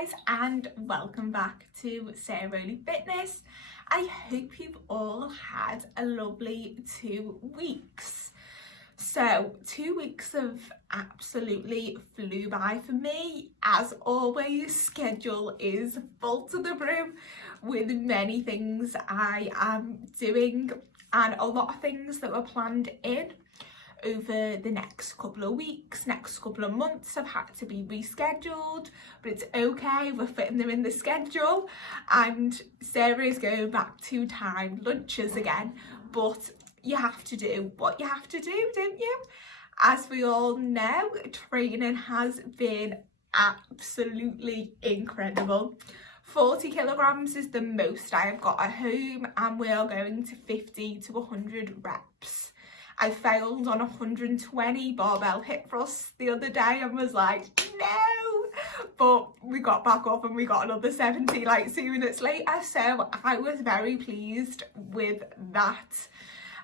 guys, and welcome back to Sarahrowleyfitness. I hope you've all had a lovely 2 weeks. So 2 weeks have absolutely flew by for me. As always, schedule is full to the brim with many things I am doing and a lot of things that were planned in over the next couple of weeks, next couple of months have had to be rescheduled, but it's okay, we're fitting them in the schedule. And Sarah is going back to timed lunches again, but you have to do what you have to do, don't you? As we all know, training has been absolutely incredible. 40 kilograms is the most I've got at home, and we are going to 50 to 100 reps. I failed on 120 barbell hip thrusts the other day and was like, no, but we got back up and we got another 70 like 2 minutes later. So I was very pleased with that.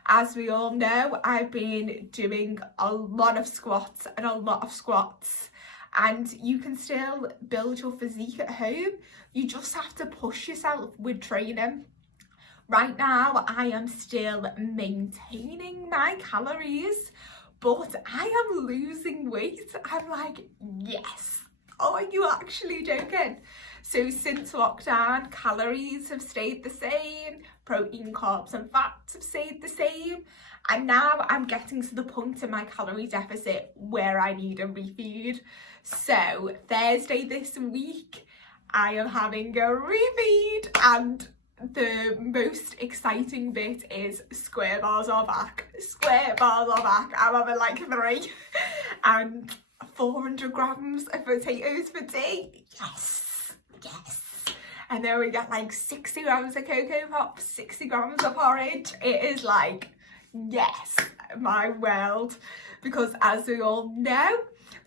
As we all know, I've been doing a lot of squats, and you can still build your physique at home. You just have to push yourself with training. Right now, I am still maintaining my calories, but I am losing weight. I'm like, yes. Oh, are you actually joking? So since lockdown, calories have stayed the same, protein, carbs and fats have stayed the same. And now I'm getting to the point in my calorie deficit where I need a refeed. So Thursday this week, I am having a refeed, and the most exciting bit is square bars are back. I'm having like 3 and 400 grams of potatoes for tea. Yes. And then we get like 60 grams of cocoa pops, 60 grams of porridge. It is like, yes, my world. Because as we all know,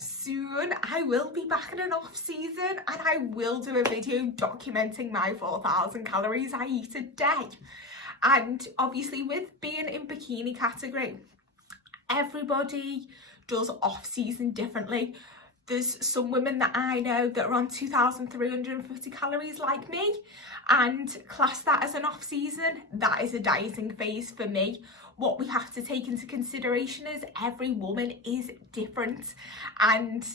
soon I will be back in an off season and I will do a video documenting my 4,000 calories I eat a day. And obviously with being in bikini category, everybody does off season differently. There's some women that I know that are on 2,350 calories like me and class that as an off season. That is a dieting phase for me. What we have to take into consideration is every woman is different, and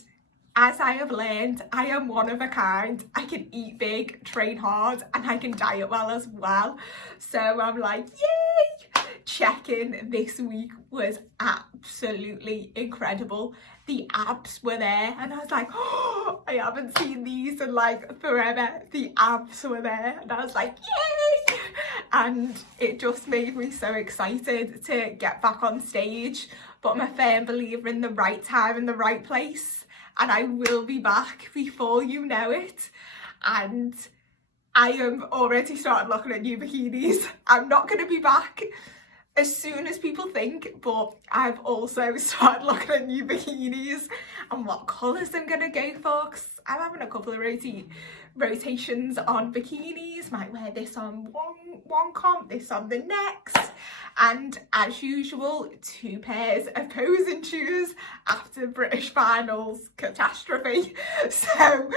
as I have learned, I am one of a kind. I can eat big, train hard, and I can diet well as well. So I'm like, yay! Check-in this week was absolutely incredible. The abs were there and I was like, oh, I haven't seen these in like forever. The abs were there and I was like, yay! And it just made me so excited to get back on stage. But I'm a firm believer in the right time and the right place, and I will be back before you know it. And I am already starting looking at new bikinis. I'm not going to be back as soon as people think, but I've also started looking at new bikinis and what colours I'm going to go for, because I'm having a couple of rotations on bikinis. Might wear this on one comp, this on the next, and as usual 2 pairs of posing shoes after British finals catastrophe. So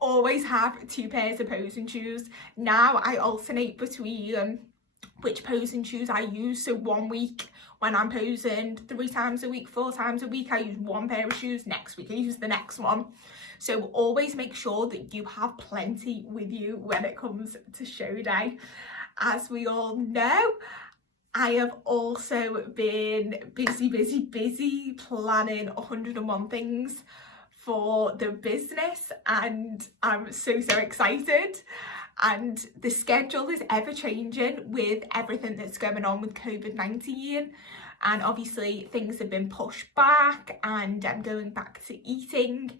always have 2 pairs of posing shoes. Now I alternate between which posing shoes I use. So 1 week when I'm posing 3 times a week, 4 times a week, I use 1 pair of shoes. Next week I use the next one. So always make sure that you have plenty with you when it comes to show day. As we all know, I have also been busy planning 101 things for the business, and I'm so excited. And the schedule is ever changing with everything that's going on with COVID-19, and obviously things have been pushed back, and I'm going back to eating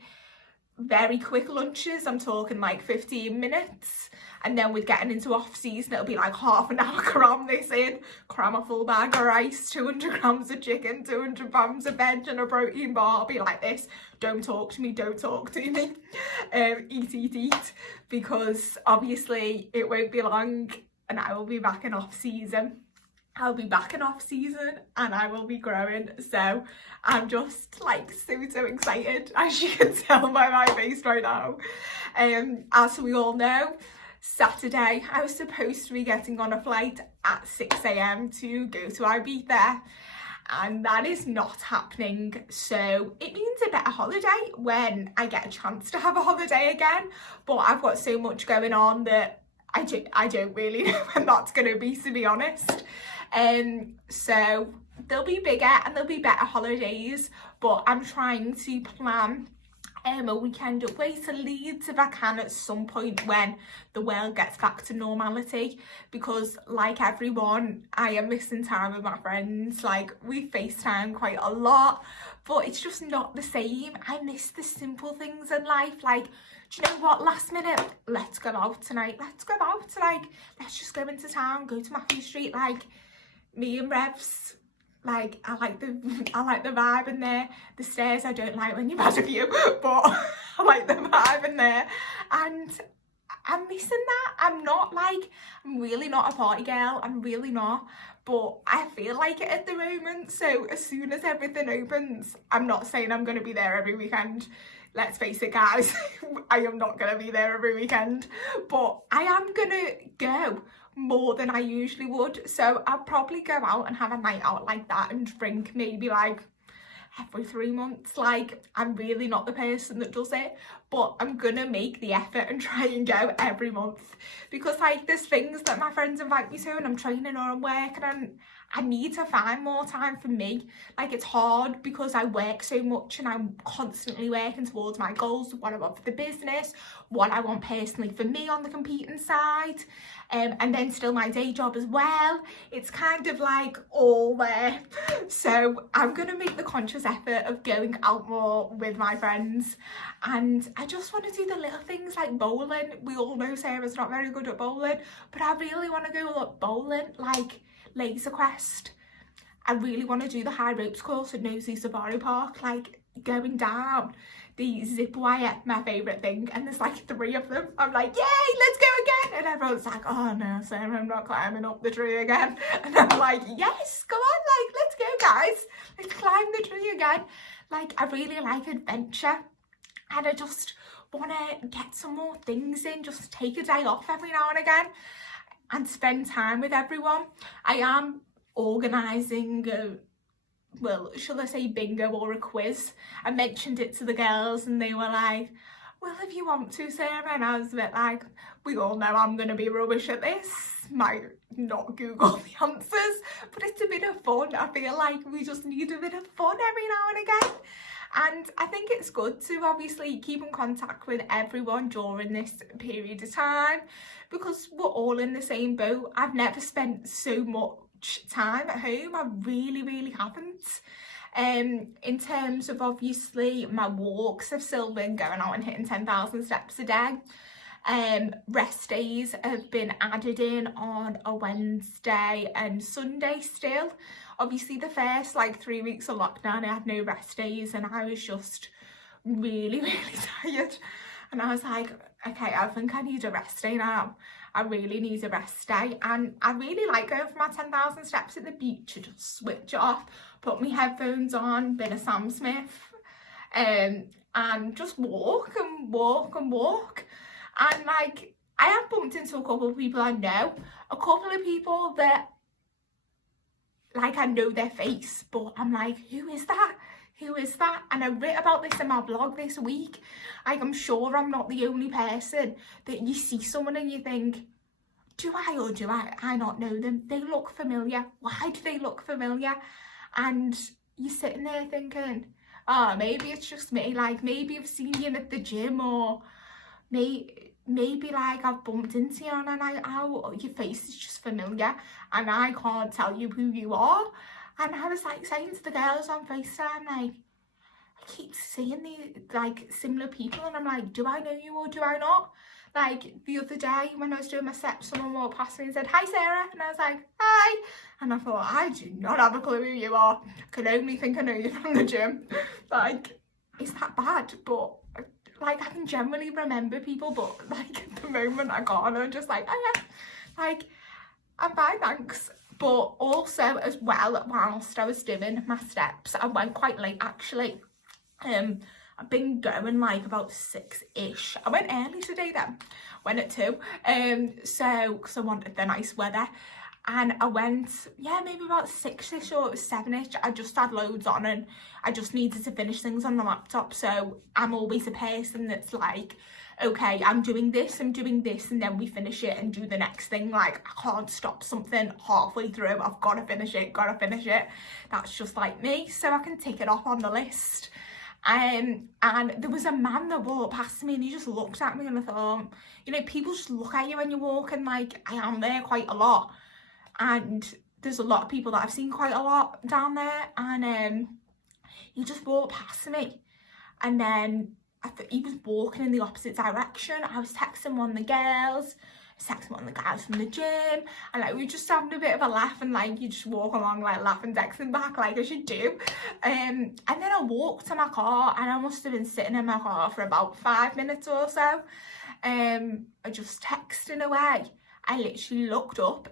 very quick lunches. I'm talking like 15 minutes, and then with getting into off season it'll be like half an hour, cram this in, cram a full bag of rice, 200 grams of chicken, 200 grams of veg and a protein bar. I'll be like this, don't talk to me, eat, because obviously it won't be long and I will be back in off season. I'll be back in off season and I will be growing. So I'm just like so excited, as you can tell by my face right now. As we all know, Saturday I was supposed to be getting on a flight at 6 a.m. to go to Ibiza, and that is not happening. So it means a better holiday when I get a chance to have a holiday again, but I've got so much going on that I don't really know when that's going to be honest. So there'll be bigger and there'll be better holidays, but I'm trying to plan a weekend away to Leeds if I can at some point when the world gets back to normality, because like everyone, I am missing time with my friends. Like, we FaceTime quite a lot, but it's just not the same. I miss the simple things in life. Like, do you know what, last minute, let's go out tonight, let's just go into town, go to Matthew Street. Like, me and Revs, like, I like the vibe in there. The stairs I don't like when you've had a view, but I like the vibe in there, and I'm missing that. I'm really not a party girl, I'm really not, but I feel like it at the moment. So as soon as everything opens, I'm not saying I'm going to be there every weekend. Let's face it, guys, I am not going to be there every weekend, but I am going to go more than I usually would. So I'll probably go out and have a night out like that and drink maybe like every 3 months. Like, I'm really not the person that does it, but I'm gonna make the effort and try and go every month, because like, there's things that my friends invite me to and I'm training or I'm working, and I need to find more time for me. Like, it's hard because I work so much and I'm constantly working towards my goals, what I want for the business, what I want personally for me on the competing side, and then still my day job as well. It's kind of like all there. So I'm gonna make the conscious effort of going out more with my friends, and I just want to do the little things like bowling. We all know Sarah's not very good at bowling, but I really want to go bowling, like Laser Quest. I really want to do the high ropes course at Nosy Safari Park, like going down the zip wire, my favourite thing, and there's like 3 of them. I'm like, yay, let's go again, and everyone's like, oh no, Sarah, I'm not climbing up the tree again, and I'm like, yes, go on, like, let's go guys, let's climb the tree again. Like, I really like adventure, and I just want to get some more things in, just take a day off every now and again and spend time with everyone. I am organising well, shall I say bingo or a quiz. I mentioned it to the girls and they were like, well, if you want to, Sarah. And I was a bit like, we all know I'm going to be rubbish at this. Might not Google the answers, but it's a bit of fun. I feel like we just need a bit of fun every now and again. And I think it's good to obviously keep in contact with everyone during this period of time, because we're all in the same boat. I've never spent so much time at home. I really haven't. In terms of obviously my walks, I've still been going out and hitting 10,000 steps a day. Rest days have been added in on a Wednesday and Sunday still. Obviously the first like 3 weeks of lockdown I had no rest days and I was just really tired, and I was like, okay, I think I need a rest day now. I really need a rest day, and I really like going for my 10,000 steps at the beach. I just switch off, put my headphones on, bit of Sam Smith, and just walk. And like, I have bumped into a couple of people I know, a couple of people that like I know their face, but I'm like, who is that? And I wrote about this in my blog this week. Like, I'm sure I'm not the only person that you see someone and you think, do I or do I not know them? They look familiar. Why do they look familiar? And you're sitting there thinking, oh, maybe it's just me. Like, maybe I've seen you at the gym, or maybe like I've bumped into you on a night out, your face is just familiar and I can't tell you who you are. And I was like saying to the girls on FaceTime, like, I keep seeing these like similar people and I'm like, do I know you or do I not? Like, the other day when I was doing my steps, someone walked past me and said, hi Sarah, and I was like, hi, and I thought, I do not have a clue who you are. I can only think I know you from the gym. Like, it's that bad, but like, I can generally remember people, but like at the moment I can't. I'm just like, oh yeah, like, I'm fine, thanks. But also as well, whilst I was doing my steps, I went quite late actually. I've been going like about 6-ish. I went early today then, went at 2, so because I wanted the nice weather. And I went, yeah, maybe about 6-ish or 7-ish. I just had loads on and I just needed to finish things on the laptop. So I'm always a person that's like, okay, I'm doing this, and then we finish it and do the next thing. Like, I can't stop something halfway through. I've got to finish it. That's just like me. So I can tick it off on the list. And there was a man that walked past me and he just looked at me, and I thought, you know, people just look at you when you're walking. Like, I am there quite a lot. And there's a lot of people that I've seen quite a lot down there. And he just walked past me. And then he was walking in the opposite direction. I was texting one of the girls. One of the guys from the gym, and like we were just having a bit of a laugh, and like you just walk along like laughing, texting back like as you do. And then I walked to my car, and I must have been sitting in my car for about 5 minutes or so. I just texting away. I literally looked up.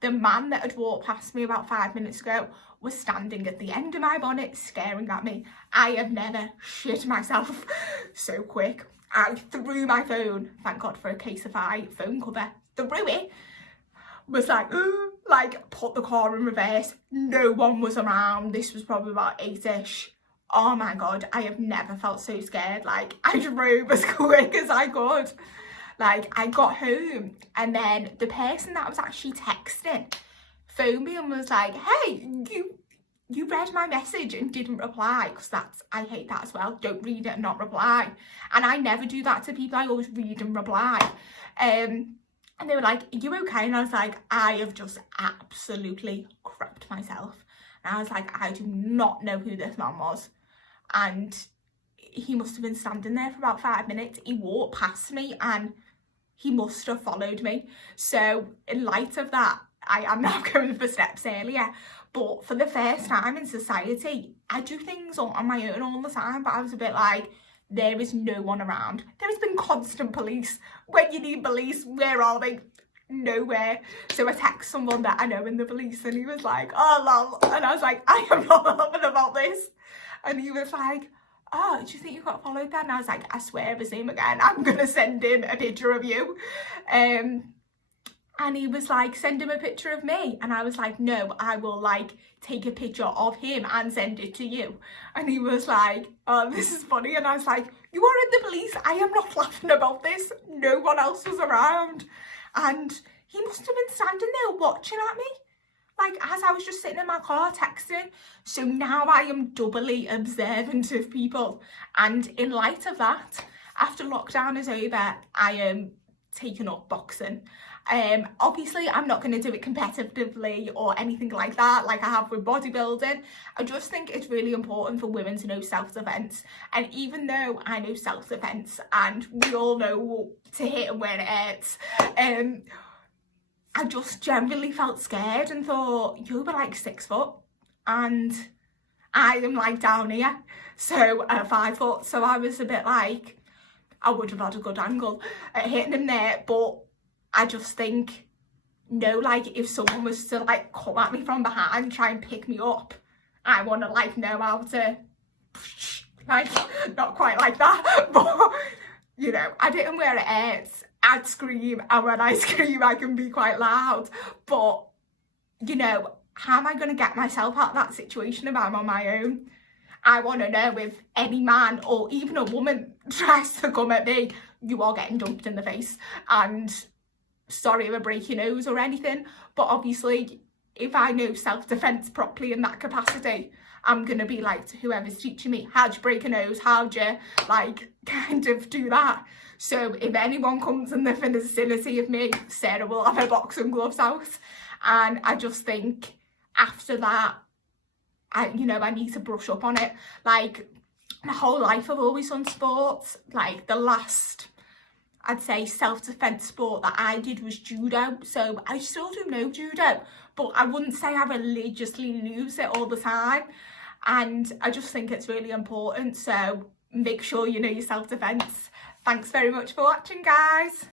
The man that had walked past me about 5 minutes ago was standing at the end of my bonnet staring at me. I have never shit myself so quick. I threw my phone, thank God for a case of phone cover, threw it, was like, like put the car in reverse. No one was around. This was probably about 8-ish. Oh my God, I have never felt so scared. Like, I drove as quick as I could. Like, I got home, and then the person that I was actually texting phoned me and was like, hey, you read my message and didn't reply, because I hate that as well. Don't read it and not reply. And I never do that to people. I always read and reply. And they were like, are you okay? And I was like, I have just absolutely crapped myself. And I was like, I do not know who this man was. And he must have been standing there for about 5 minutes. He walked past me and he must have followed me. So in light of that, I am now going for steps earlier. But for the first time in society, I do things on my own all the time. But I was a bit like, there is no one around. There has been constant police. When you need police, where are they? Nowhere. So I text someone that I know in the police, and he was like, oh lol. And I was like, I am not laughing about this. And he was like, oh, do you think you got followed then? And I was like, I swear if it's him again, I'm going to send him a picture of you. And he was like, send him a picture of me. And I was like, no, I will like take a picture of him and send it to you. And he was like, oh, this is funny. And I was like, you are in the police. I am not laughing about this. No one else was around. And he must have been standing there watching at me, like as I was just sitting in my car texting. So now I am doubly observant of people. And in light of that, after lockdown is over, I am taking up boxing. Obviously I'm not going to do it competitively or anything like that like I have with bodybuilding. I just think it's really important for women to know self-defense. And even though I know self-defense and we all know to hit and when it hurts, I just generally felt scared and thought, you're like 6 foot and I am like down here, so 5 foot. So I was a bit like, I would have had a good angle at hitting him there. But I just think, no, like if someone was to like come at me from behind, try and pick me up, I want to like know how to, like, not quite like that, but you know, I didn't wear it hurts. I'd scream, and when I scream I can be quite loud. But you know, how am I going to get myself out of that situation if I'm on my own? I want to know if any man or even a woman tries to come at me, you are getting dumped in the face. And sorry if I break your nose or anything, but obviously if I know self-defense properly in that capacity, I'm going to be like to whoever's teaching me, how'd you break a nose? How'd you like kind of do that? So if anyone comes in the vicinity of me, Sarah will have her boxing gloves out. And I just think after that, I need to brush up on it. Like my whole life I've always done sports. Like the last, I'd say, self-defense sport that I did was judo. So I still do know judo, but I wouldn't say I religiously use it all the time. And I just think it's really important. So make sure you know your self-defense. Thanks very much for watching, guys.